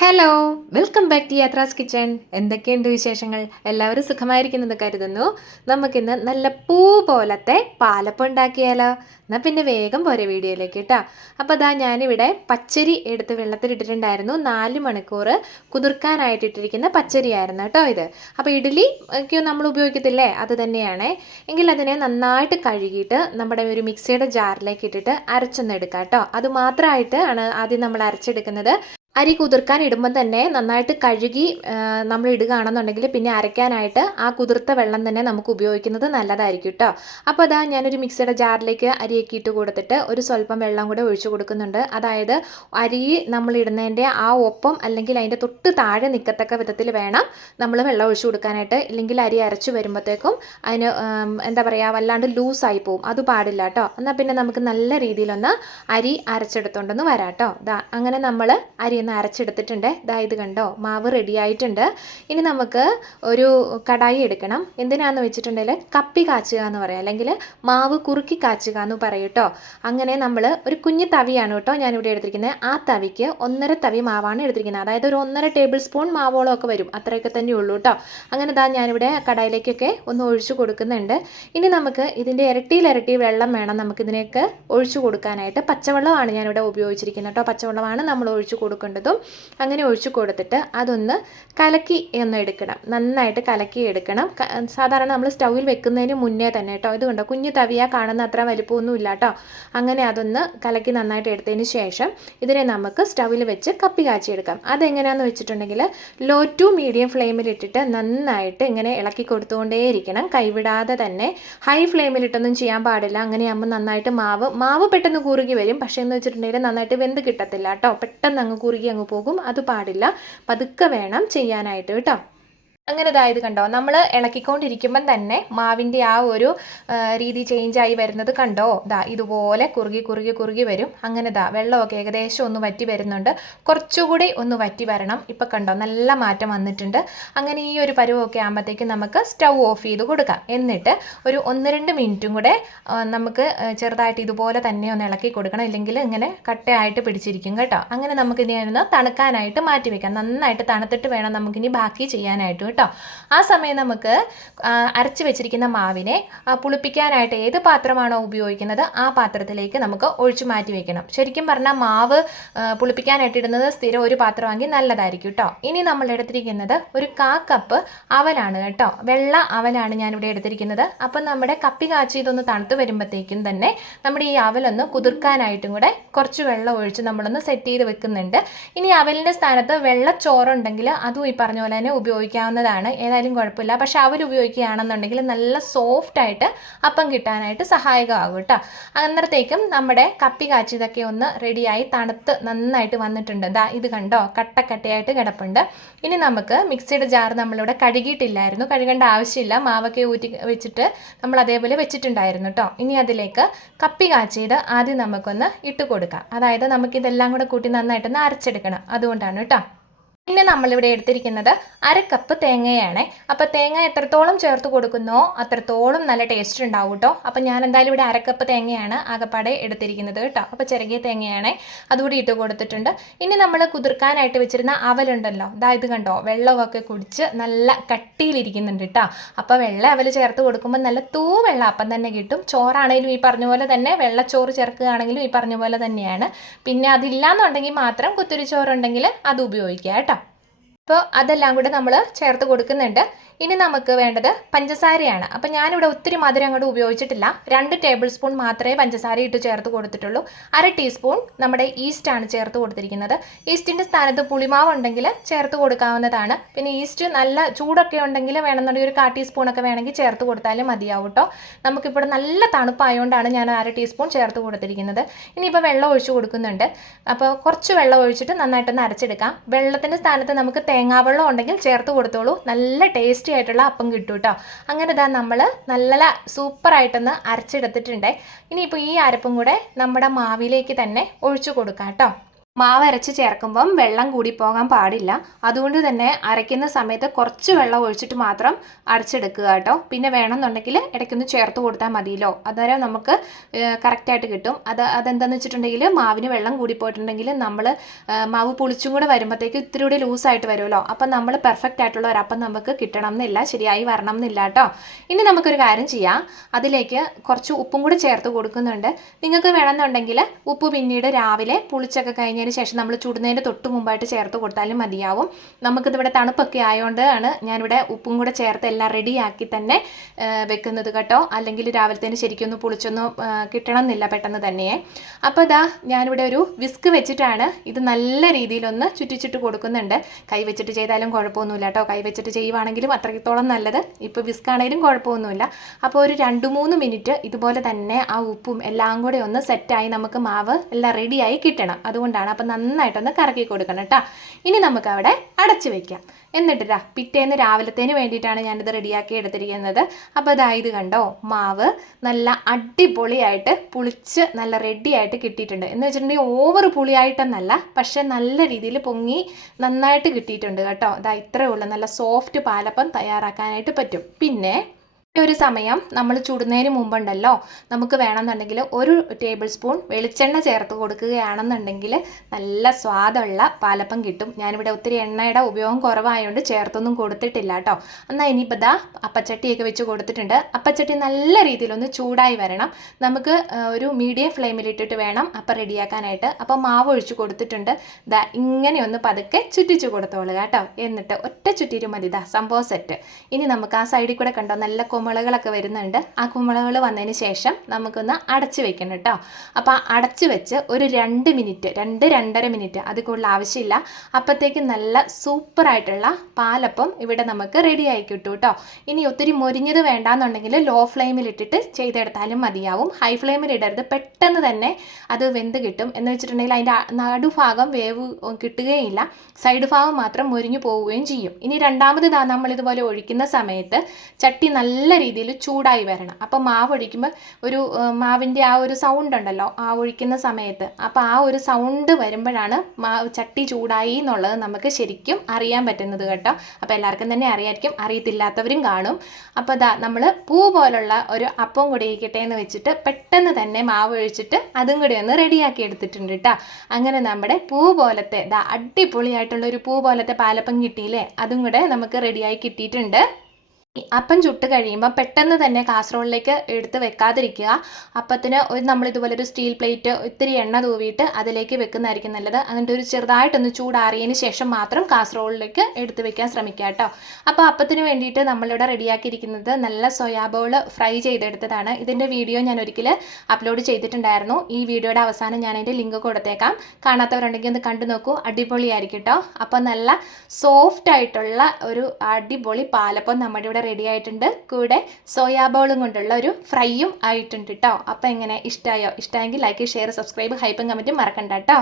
Hello welcome back to Yathra's kitchen എന്തൊക്കെയുണ്ട് വിശേഷങ്ങൾ? എല്ലാവരും സുഖമായിരിക്കുന്നത് കരുതുന്നു. നമുക്കിന്ന് നല്ല പൂ പോലത്തെ പാലപ്പം ഉണ്ടാക്കിയാലോ? എന്നാൽ പിന്നെ വേഗം പോരെ വീഡിയോയിലേക്ക് കേട്ടോ അപ്പോൾ അതാ ഞാനിവിടെ പച്ചരി എടുത്ത് വെള്ളത്തിലിട്ടിട്ടുണ്ടായിരുന്നു. നാല് മണിക്കൂർ കുതിർക്കാനായിട്ട് ഇട്ടിരിക്കുന്ന പച്ചരിയായിരുന്നു കേട്ടോ ഇത്. അപ്പോൾ ഇഡ്ഡലി ഒക്കെയോ നമ്മൾ ഉപയോഗിക്കത്തില്ലേ? അത് തന്നെയാണ്. എങ്കിൽ അതിനെ നന്നായിട്ട് കഴുകിയിട്ട് നമ്മുടെ ഒരു മിക്സിയുടെ ജാറിലേക്ക് ഇട്ടിട്ട് അരച്ചൊന്ന് എടുക്കാം കേട്ടോ അത് മാത്രമായിട്ട് ആണ് ആദ്യം നമ്മൾ അരച്ചെടുക്കുന്നത്. അരി കുതിർക്കാൻ ഇടുമ്പോൾ തന്നെ നന്നായിട്ട് കഴുകി നമ്മൾ ഇടുകയാണെന്നുണ്ടെങ്കിൽ പിന്നെ അരയ്ക്കാനായിട്ട് ആ കുതിർത്ത വെള്ളം തന്നെ നമുക്ക് ഉപയോഗിക്കുന്നത് നല്ലതായിരിക്കും കേട്ടോ അപ്പോൾ അതാ ഞാനൊരു മിക്സിയുടെ ജാറിലേക്ക് അരിയൊക്കെ ഇട്ട് കൊടുത്തിട്ട് ഒരു സ്വല്പം വെള്ളം കൂടെ ഒഴിച്ചു കൊടുക്കുന്നുണ്ട്. അതായത് അരി നമ്മൾ ഇടുന്നതിന്റെ ആ ഒപ്പം അല്ലെങ്കിൽ അതിന്റെ തൊട്ട് താഴെ നിൽക്കത്തക്ക വിധത്തിൽ വേണം നമ്മൾ വെള്ളം ഒഴിച്ചു കൊടുക്കാനായിട്ട്. ഇല്ലെങ്കിൽ അരി അരച്ചു വരുമ്പോഴത്തേക്കും അതിന് എന്താ പറയുക വല്ലാണ്ട് ലൂസായി പോവും. അത് പാടില്ല കേട്ടോ എന്നാൽ പിന്നെ നമുക്ക് നല്ല രീതിയിലൊന്ന് അരി അരച്ചെടുത്തോണ്ടെന്ന് വരാം കേട്ടോ അങ്ങനെ നമ്മൾ അരി ഒന്ന് അരച്ചെടുത്തിട്ടുണ്ട്. ഇതാ ഇത് കണ്ടോ? മാവ് റെഡി ആയിട്ടുണ്ട്. ഇനി നമുക്ക് ഒരു കടായി എടുക്കണം. എന്തിനാന്ന് വെച്ചിട്ടുണ്ടെങ്കിൽ കപ്പി കാച്ചുക എന്ന് പറയാം. അല്ലെങ്കിൽ മാവ് കുറുക്കി കാച്ചുക എന്ന് പറയും കേട്ടോ. അങ്ങനെ നമ്മൾ ഒരു കുഞ്ഞു തവിയാണ് കേട്ടോ ഞാനിവിടെ എടുത്തിരിക്കുന്നത്. ആ തവിക്ക് ഒന്നര തവി മാവാണ് എടുത്തിരിക്കുന്നത്. അതായത് ഒരു ഒന്നര ടേബിൾ സ്പൂൺ മാവോളം ഒക്കെ വരും. അത്രയൊക്കെ തന്നെ ഉള്ളൂ കേട്ടോ. അങ്ങനെ ഇതാ ഞാനിവിടെ കടായിലേക്കൊക്കെ ഒന്ന് ഒഴിച്ചു കൊടുക്കുന്നുണ്ട്. ഇനി നമുക്ക് ഇതിന്റെ ഇരട്ടിയിലിരട്ടി വെള്ളം വേണം നമുക്കിതിനേക്ക് ഒഴിച്ചു കൊടുക്കാനായിട്ട്. പച്ചവെള്ളമാണ് ഞാനിവിടെ ഉപയോഗിച്ചിരിക്കുന്നത് കേട്ടോ. പച്ചവെള്ളമാണ് നമ്മൾ ഒഴിച്ചു കൊടുക്കേണ്ടത്. കൊടുക്കേണ്ടതും അങ്ങനെ ഒഴിച്ചു കൊടുത്തിട്ട് അതൊന്ന് കലക്കി ഒന്ന് എടുക്കണം. നന്നായിട്ട് കലക്കി എടുക്കണം. സാധാരണ നമ്മൾ സ്റ്റൗവിൽ വെക്കുന്നതിന് മുന്നേ തന്നെ കേട്ടോ ഇത് കണ്ടോ? കുഞ്ഞു തവിയ കാണുന്ന അത്ര വലിപ്പമൊന്നും ഇല്ല കേട്ടോ അങ്ങനെ അതൊന്ന് കലക്കി നന്നായിട്ട് എടുത്തതിന് ശേഷം ഇതിനെ നമുക്ക് സ്റ്റൗവിൽ വെച്ച് കപ്പി കാച്ചിയെടുക്കാം അതെങ്ങനെയാണെന്ന് വെച്ചിട്ടുണ്ടെങ്കിൽ ലോ ടു മീഡിയം ഫ്ലെയിമിലിട്ടിട്ട് നന്നായിട്ട് ഇങ്ങനെ ഇളക്കി കൊടുത്തുകൊണ്ടേയിരിക്കണം. കൈവിടാതെ തന്നെ ഹൈ ഫ്ലെയിമിലിട്ടൊന്നും ചെയ്യാൻ പാടില്ല. അങ്ങനെയാകുമ്പോൾ നന്നായിട്ട് മാവ് മാവ് പെട്ടെന്ന് കുറുകി വരും. പക്ഷേ എന്ന് വെച്ചിട്ടുണ്ടെങ്കിൽ നന്നായിട്ട് വെന്ത് കിട്ടത്തില്ല കേട്ടോ പെട്ടെന്ന് അങ്ങ് കുറുകി അങ്ങ് പോകും. അത് പാടില്ല. പതുക്കെ വേണം ചെയ്യാനായിട്ട് കേട്ടോ. അങ്ങനെ ഇതായത് കണ്ടോ? നമ്മൾ ഇളക്കിക്കൊണ്ടിരിക്കുമ്പം തന്നെ മാവിന്റെ ആ ഒരു രീതി ചേഞ്ചായി വരുന്നത് കണ്ടോ? ദാ ഇതുപോലെ കുറുകി കുറുകി കുറുകി വരും. അങ്ങനെ ദാ വെള്ളമൊക്കെ ഏകദേശം ഒന്ന് വറ്റി വരുന്നുണ്ട്. കുറച്ചുകൂടി ഒന്ന് വറ്റി വരണം. ഇപ്പം കണ്ടോ നല്ല മാറ്റം വന്നിട്ടുണ്ട്. അങ്ങനെ ഈ ഒരു പരുവമൊക്കെ ആകുമ്പോഴത്തേക്കും നമുക്ക് സ്റ്റൗ ഓഫ് ചെയ്ത് കൊടുക്കാം. എന്നിട്ട് ഒരു ഒന്ന് രണ്ട് മിനിറ്റും കൂടെ നമുക്ക് ചെറുതായിട്ട് ഇതുപോലെ തന്നെ ഒന്ന് ഇളക്കി കൊടുക്കണം. ഇല്ലെങ്കിൽ ഇങ്ങനെ കട്ടയായിട്ട് പിടിച്ചിരിക്കും കേട്ടോ. അങ്ങനെ നമുക്കിനി ഒന്ന് തണുക്കാനായിട്ട് മാറ്റി വയ്ക്കാം നന്നായിട്ട് തണുത്തിട്ട് വേണം നമുക്കിനി ബാക്കി ചെയ്യാനായിട്ട് കേട്ടോ. ആ സമയം നമുക്ക് അരച്ച് വെച്ചിരിക്കുന്ന മാവിനെ പുളിപ്പിക്കാനായിട്ട് ഏത് പാത്രമാണോ ഉപയോഗിക്കുന്നത് ആ പാത്രത്തിലേക്ക് നമുക്ക് ഒഴിച്ചു മാറ്റി വെക്കണം. ശരിക്കും പറഞ്ഞാൽ മാവ് പുളിപ്പിക്കാനായിട്ട് ഇടുന്നത് സ്ഥിരം ഒരു പാത്രമാണെങ്കിൽ നല്ലതായിരിക്കും കേട്ടോ. ഇനി നമ്മൾ എടുത്തിരിക്കുന്നത് ഒരു കാ കപ്പ് അവലാണ് കേട്ടോ. വെള്ള അവലാണ് ഞാനിവിടെ എടുത്തിരിക്കുന്നത്. അപ്പം നമ്മുടെ കപ്പി കാച്ചി ഇതൊന്ന് തണുത്ത് വരുമ്പോഴത്തേക്കും തന്നെ നമ്മുടെ ഈ അവലൊന്ന് കുതിർക്കാനായിട്ടും കൂടെ കുറച്ച് വെള്ളം ഒഴിച്ച് നമ്മളൊന്ന് സെറ്റ് ചെയ്ത് വെക്കുന്നുണ്ട്. ഇനി അവലിന്റെ സ്ഥാനത്ത് വെള്ളച്ചോറുണ്ടെങ്കിൽ അതും ഈ പറഞ്ഞ പോലെ തന്നെ ഉപയോഗിക്കാവുന്നതാണ് നല്ലതാണ് ഏതായാലും കുഴപ്പമില്ല. പക്ഷെ അവർ ഉപയോഗിക്കുകയാണെന്നുണ്ടെങ്കിൽ നല്ല സോഫ്റ്റ് ആയിട്ട് അപ്പം കിട്ടാനായിട്ട് സഹായകമാകും കേട്ടോ അന്നേരത്തേക്കും നമ്മുടെ കപ്പി കാച്ചിയതൊക്കെ ഒന്ന് റെഡിയായി തണുത്ത് നന്നായിട്ട് വന്നിട്ടുണ്ട്. ദാ ഇത് കണ്ടോ? കട്ടക്കട്ടയായിട്ട് കിടപ്പുണ്ട്. ഇനി നമുക്ക് മിക്സിയുടെ ജാർ നമ്മളിവിടെ കഴുകിയിട്ടില്ലായിരുന്നു. കഴുകേണ്ട ആവശ്യമില്ല. മാവൊക്കെ ഊറ്റി വെച്ചിട്ട് നമ്മൾ അതേപോലെ വെച്ചിട്ടുണ്ടായിരുന്നു കേട്ടോ ഇനി അതിലേക്ക് കപ്പി കാച്ചിയത് ആദ്യം നമുക്കൊന്ന് ഇട്ട് കൊടുക്കാം. അതായത് നമുക്കിതെല്ലാം കൂടെ കൂട്ടി നന്നായിട്ടൊന്ന് അരച്ചെടുക്കണം. അതുകൊണ്ടാണ് കേട്ടോ പിന്നെ നമ്മളിവിടെ എടുത്തിരിക്കുന്നത് അര കപ്പ് തേങ്ങയാണ്. അപ്പോൾ തേങ്ങ എത്രത്തോളം ചേർത്ത് കൊടുക്കുന്നോ അത്രത്തോളം നല്ല ടേസ്റ്റ് ഉണ്ടാവും കേട്ടോ അപ്പോൾ ഞാൻ എന്തായാലും ഇവിടെ അരക്കപ്പ് തേങ്ങയാണ് ആകപ്പാടെ എടുത്തിരിക്കുന്നത് കേട്ടോ അപ്പോൾ ചെറുകിയ തേങ്ങയാണ് അതുകൂടി ഇട്ട് കൊടുത്തിട്ടുണ്ട്. ഇനി നമ്മൾ കുതിർക്കാനായിട്ട് വെച്ചിരുന്ന അവലുണ്ടല്ലോ. ഇതാ ഇത് കണ്ടോ? വെള്ളമൊക്കെ കുടിച്ച് നല്ല കട്ടിയിലിരിക്കുന്നുണ്ട് കേട്ടോ അപ്പോൾ വെള്ള അവൽ ചേർത്ത് കൊടുക്കുമ്പോൾ നല്ല തൂ വെള്ളം അപ്പം തന്നെ കിട്ടും. ചോറാണെങ്കിലും ഈ പറഞ്ഞ പോലെ തന്നെ വെള്ളച്ചോറ് ചേർക്കുകയാണെങ്കിലും ഈ പറഞ്ഞ പോലെ തന്നെയാണ്. പിന്നെ അതില്ലാന്നുണ്ടെങ്കിൽ മാത്രം കുത്തിരി ചോറുണ്ടെങ്കിൽ അത് ഉപയോഗിക്കുക കേട്ടോ അപ്പോൾ അതെല്ലാം കൂടെ നമ്മൾ ചേർത്ത് കൊടുക്കുന്നുണ്ട്. ഇനി നമുക്ക് വേണ്ടത് പഞ്ചസാരയാണ്. അപ്പം ഞാനിവിടെ ഒത്തിരി മധുരം അങ്ങോട്ട് ഉപയോഗിച്ചിട്ടില്ല. രണ്ട് ടേബിൾ സ്പൂൺ മാത്രമേ പഞ്ചസാര ഇട്ട് ചേർത്ത് കൊടുത്തിട്ടുള്ളൂ. അര ടീസ്പൂൺ നമ്മുടെ ഈസ്റ്റ് ആണ് ചേർത്ത് കൊടുത്തിരിക്കുന്നത്. ഈസ്റ്റിന്റെ സ്ഥാനത്ത് പുളിമാവ് ഉണ്ടെങ്കിൽ ചേർത്ത് കൊടുക്കാവുന്നതാണ്. പിന്നെ ഈസ്റ്റ് നല്ല ചൂടൊക്കെ ഉണ്ടെങ്കിൽ വേണമെന്നുണ്ടെങ്കിൽ ഒരു കാ ടീസ്പൂണൊക്കെ വേണമെങ്കിൽ ചേർത്ത് കൊടുത്താലും മതിയാവും കേട്ടോ നമുക്കിവിടെ നല്ല തണുപ്പായതുകൊണ്ടാണ് ഞാൻ അര ടീസ്പൂൺ ചേർത്ത് കൊടുത്തിരിക്കുന്നത്. ഇനിയിപ്പോൾ വെള്ളം ഒഴിച്ച് കൊടുക്കുന്നുണ്ട്. അപ്പോൾ കുറച്ച് വെള്ളം ഒഴിച്ചിട്ട് നന്നായിട്ടൊന്ന് അരച്ചെടുക്കാം. വെള്ളത്തിന്റെ സ്ഥാനത്ത് നമുക്ക് തേങ്ങാവെള്ളം ഉണ്ടെങ്കിൽ ചേർത്ത് കൊടുത്തോളൂ. നല്ല ടേസ്റ്റ് ആയിട്ടുള്ള അപ്പം കിട്ടും കേട്ടോ അങ്ങനെ ഇതാ നമ്മൾ നല്ല സൂപ്പറായിട്ടൊന്ന് അരച്ചെടുത്തിട്ടുണ്ട്. ഇനിയിപ്പോൾ ഈ അരപ്പും കൂടെ നമ്മുടെ മാവിലേക്ക് തന്നെ ഒഴിച്ചു കൊടുക്കാം കേട്ടോ മാവ് അരച്ച് ചേർക്കുമ്പം വെള്ളം കൂടി പോകാൻ പാടില്ല. അതുകൊണ്ട് തന്നെ അരയ്ക്കുന്ന സമയത്ത് കുറച്ച് വെള്ളം ഒഴിച്ചിട്ട് മാത്രം അരച്ചെടുക്കുക കേട്ടോ. പിന്നെ വേണമെന്നുണ്ടെങ്കിൽ ഇടയ്ക്കൊന്ന് ചേർത്ത് കൊടുത്താൽ മതിയല്ലോ. അന്നേരം നമുക്ക് കറക്റ്റായിട്ട് കിട്ടും. അത് അതെന്താണെന്ന് വെച്ചിട്ടുണ്ടെങ്കിൽ മാവിന് വെള്ളം കൂടി പോയിട്ടുണ്ടെങ്കിൽ നമ്മൾ മാവ് പുളിച്ചും കൂടെ വരുമ്പോഴത്തേക്ക് ഇത്തിരി കൂടി ലൂസായിട്ട് വരുമല്ലോ. അപ്പം നമ്മൾ പെർഫെക്റ്റ് ആയിട്ടുള്ള ഒരു അപ്പം നമുക്ക് കിട്ടണം എന്നില്ല. ശരിയായി വരണം എന്നില്ല കേട്ടോ. ഇനി നമുക്കൊരു കാര്യം ചെയ്യാം. അതിലേക്ക് കുറച്ച് ഉപ്പും കൂടെ ചേർത്ത് കൊടുക്കുന്നുണ്ട്. നിങ്ങൾക്ക് വേണമെന്നുണ്ടെങ്കിൽ ഉപ്പ് പിന്നീട് രാവിലെ പുളിച്ചൊക്കെ കഴിഞ്ഞതിന് ശേഷം നമ്മൾ ചുടുന്നതിന്റെ തൊട്ട് മുമ്പായിട്ട് ചേർത്ത് കൊടുത്താലും മതിയാവും. നമുക്കിതിവിടെ തണുപ്പൊക്കെ ആയതുകൊണ്ട് ആണ് ഞാനിവിടെ ഉപ്പും കൂടെ ചേർത്ത് എല്ലാം റെഡിയാക്കി തന്നെ വെക്കുന്നത് കേട്ടോ. അല്ലെങ്കിൽ രാവിലത്തേന് ശരിക്കൊന്ന് പുളിച്ചൊന്നും കിട്ടണം എന്നില്ല പെട്ടെന്ന് തന്നെ അപ്പോൾ ഇതാ ഞാനിവിടെ ഒരു വിസ്ക് വെച്ചിട്ടാണ് ഇത് നല്ല രീതിയിലൊന്ന് ചുറ്റിച്ചിട്ട് കൊടുക്കുന്നുണ്ട്. കൈ വെച്ചിട്ട് ചെയ്താലും കുഴപ്പമൊന്നുമില്ല കേട്ടോ. കൈ വെച്ചിട്ട് ചെയ്യുവാണെങ്കിലും അത്രത്തോളം നല്ലത്. ഇപ്പോൾ വിസ്ക് ആണെങ്കിലും കുഴപ്പമൊന്നുമില്ല. അപ്പോൾ ഒരു രണ്ട് മൂന്ന് മിനിറ്റ് ഇതുപോലെ തന്നെ ആ ഉപ്പും എല്ലാം കൂടെ ഒന്ന് സെറ്റായി നമുക്ക് മാവ് എല്ലാം റെഡിയായി കിട്ടണം. അതുകൊണ്ടാണ് അപ്പോൾ നന്നായിട്ടൊന്ന് കറക്കി കൊടുക്കണം കേട്ടോ ഇനി നമുക്ക് അവിടെ അടച്ചു വെക്കാം. എന്നിട്ടിതാ പിറ്റേന്ന് രാവിലത്തേന് വേണ്ടിയിട്ടാണ് ഞാനിത് റെഡിയാക്കി എടുത്തിരിക്കുന്നത്. അപ്പോൾ അതായത് കണ്ടോ? മാവ് നല്ല അടിപൊളിയായിട്ട് പുളിച്ച് നല്ല റെഡിയായിട്ട് കിട്ടിയിട്ടുണ്ട്. എന്ന് വെച്ചിട്ടുണ്ടെങ്കിൽ ഓവർ പുളിയായിട്ടെന്നല്ല പക്ഷേ നല്ല രീതിയിൽ പൊങ്ങി നന്നായിട്ട് കിട്ടിയിട്ടുണ്ട് കേട്ടോ. അതാ ഇത്രയേ ഉള്ളൂ. നല്ല സോഫ്റ്റ് പാലപ്പം തയ്യാറാക്കാനായിട്ട് പറ്റും. പിന്നെ ഒരു സമയം നമ്മൾ ചുടുന്നതിന് മുമ്പുണ്ടല്ലോ നമുക്ക് വേണമെന്നുണ്ടെങ്കിൽ ഒരു ടേബിൾ സ്പൂൺ വെളിച്ചെണ്ണ ചേർത്ത് കൊടുക്കുകയാണെന്നുണ്ടെങ്കിൽ നല്ല സ്വാദുള്ള പാലപ്പം കിട്ടും. ഞാനിവിടെ ഒത്തിരി എണ്ണയുടെ ഉപയോഗം കുറവായതുകൊണ്ട് ചേർത്തൊന്നും കൊടുത്തിട്ടില്ല കേട്ടോ. എന്നാൽ ഇനിയിപ്പോൾ ദാ അപ്പച്ചട്ടിയൊക്കെ വെച്ച് കൊടുത്തിട്ടുണ്ട്. അപ്പച്ചട്ടി നല്ല രീതിയിലൊന്ന് ചൂടായി വരണം. നമുക്ക് ഒരു മീഡിയം ഫ്ലെയിമിലിട്ടിട്ട് വേണം അപ്പം റെഡിയാക്കാനായിട്ട്. അപ്പോൾ മാവ് ഒഴിച്ച് കൊടുത്തിട്ടുണ്ട്. ദാ ഇങ്ങനെ ഒന്ന് പതുക്കെ ചുറ്റിച്ച് കൊടുത്തോളൂ കേട്ടോ. എന്നിട്ട് ഒറ്റ ചുറ്റിരും മതി. ദാ സംഭവം സെറ്റ് ഇനി നമുക്ക് ആ സൈഡിൽ കൂടെ കണ്ടോ? നല്ല കുമ്പളകളൊക്കെ വരുന്നുണ്ട്. ആ കുമ്പളകൾ വന്നതിന് ശേഷം നമുക്കൊന്ന് അടച്ചു വെക്കണം കേട്ടോ. അപ്പോൾ അടച്ചു വെച്ച് ഒരു രണ്ട് മിനിറ്റ് രണ്ട് രണ്ടര മിനിറ്റ് അത് കൂടുതൽ ആവശ്യമില്ല. അപ്പോഴത്തേക്ക് നല്ല സൂപ്പറായിട്ടുള്ള പാലപ്പം ഇവിടെ നമുക്ക് റെഡി ആയി കിട്ടും കേട്ടോ. ഇനി ഒത്തിരി മൊരിഞ്ഞത് വേണ്ടാന്നുണ്ടെങ്കിൽ ലോ ഫ്ലെയിമിൽ ഇട്ടിട്ട് ചെയ്തെടുത്താലും മതിയാവും. ഹൈ ഫ്ലെയിമിൽ ഇടരുത്. പെട്ടെന്ന് തന്നെ അത് വെന്ത് കിട്ടും. എന്ന് വെച്ചിട്ടുണ്ടെങ്കിൽ അതിന്റെ നടുഭാഗം വേവ് കിട്ടുകയില്ല. സൈഡ് ഭാഗം മാത്രം മുരിഞ്ഞു പോവുകയും ചെയ്യും. ഇനി രണ്ടാമത് നമ്മൾ ഇതുപോലെ ഒഴിക്കുന്ന സമയത്ത് ചട്ടി നല്ല രീതിയിൽ ചൂടായി വരണം. അപ്പോൾ മാവ് ഒഴിക്കുമ്പോൾ ഒരു മാവിന്റെ ആ ഒരു സൗണ്ട് ഉണ്ടല്ലോ ആ ഒഴിക്കുന്ന സമയത്ത്. അപ്പോൾ ആ ഒരു സൗണ്ട് വരുമ്പോഴാണ് മാവ് ചട്ടി ചൂടായി എന്നുള്ളത് നമുക്ക് ശരിക്കും അറിയാൻ പറ്റുന്നത് കേട്ടോ. അപ്പോൾ എല്ലാവർക്കും തന്നെ അറിയായിരിക്കും അറിയത്തില്ലാത്തവരും കാണും. അപ്പോൾ അതാ നമ്മൾ പൂ പോലുള്ള ഒരു അപ്പം കൂടി ഇരിക്കട്ടെ എന്ന് വെച്ചിട്ട് പെട്ടെന്ന് തന്നെ മാവ് ഒഴിച്ചിട്ട് അതും കൂടി ഒന്ന് റെഡിയാക്കി എടുത്തിട്ടുണ്ട് കേട്ടോ. അങ്ങനെ നമ്മുടെ പൂ പോലത്തെ ഇതാ അടിപൊളിയായിട്ടുള്ള ഒരു പൂ പോലത്തെ പാലപ്പം കിട്ടിയില്ലേ? അതും കൂടെ നമുക്ക് റെഡിയായി കിട്ടിയിട്ടുണ്ട്. അപ്പം ചുട്ട് കഴിയുമ്പോൾ പെട്ടെന്ന് തന്നെ കാസറോളിലേക്ക് എടുത്ത് വെക്കാതിരിക്കുക. അപ്പത്തിന് ഒരു നമ്മൾ ഇതുപോലെ ഒരു സ്റ്റീൽ പ്ലേറ്റ് ഒത്തിരി എണ്ണ തൂവിയിട്ട് അതിലേക്ക് വെക്കുന്നതായിരിക്കും നല്ലത്. അതിന്റെ ഒരു ചെറുതായിട്ടൊന്ന് ചൂടാറിയതിന് ശേഷം മാത്രം കാസറോളിലേക്ക് എടുത്ത് വെക്കാൻ ശ്രമിക്കുക കേട്ടോ. അപ്പോൾ അപ്പത്തിന് വേണ്ടിയിട്ട് നമ്മളിവിടെ റെഡിയാക്കിയിരിക്കുന്നത് നല്ല സോയാബോൾ ഫ്രൈ ചെയ്തെടുത്തതാണ്. ഇതിന്റെ വീഡിയോ ഞാൻ ഒരിക്കൽ അപ്ലോഡ് ചെയ്തിട്ടുണ്ടായിരുന്നു. ഈ വീഡിയോയുടെ അവസാനം ഞാൻ അതിന്റെ ലിങ്ക് കൊടുത്തേക്കാം. കാണാത്തവരുണ്ടെങ്കിൽ ഒന്ന് കണ്ടു നോക്കൂ. അടിപൊളിയായിരിക്കും കേട്ടോ. അപ്പോൾ നല്ല സോഫ്റ്റ് ആയിട്ടുള്ള ഒരു അടിപൊളി പാലപ്പം നമ്മുടെ ഇവിടെ റെഡി ആയിട്ടുണ്ട്. കൂടെ സോയാ ബോളും കൊണ്ടുള്ള ഒരു ഫ്രൈയും ആയിട്ടുണ്ട് കേട്ടോ അപ്പോൾ എങ്ങനെ ഇഷ്ടമായോ ഇഷ്ടമായെങ്കിൽ ലൈക്ക് ഷെയർ സബ്സ്ക്രൈബ് ഹൈപ്പും കമന്റും മറക്കണ്ട കേട്ടോ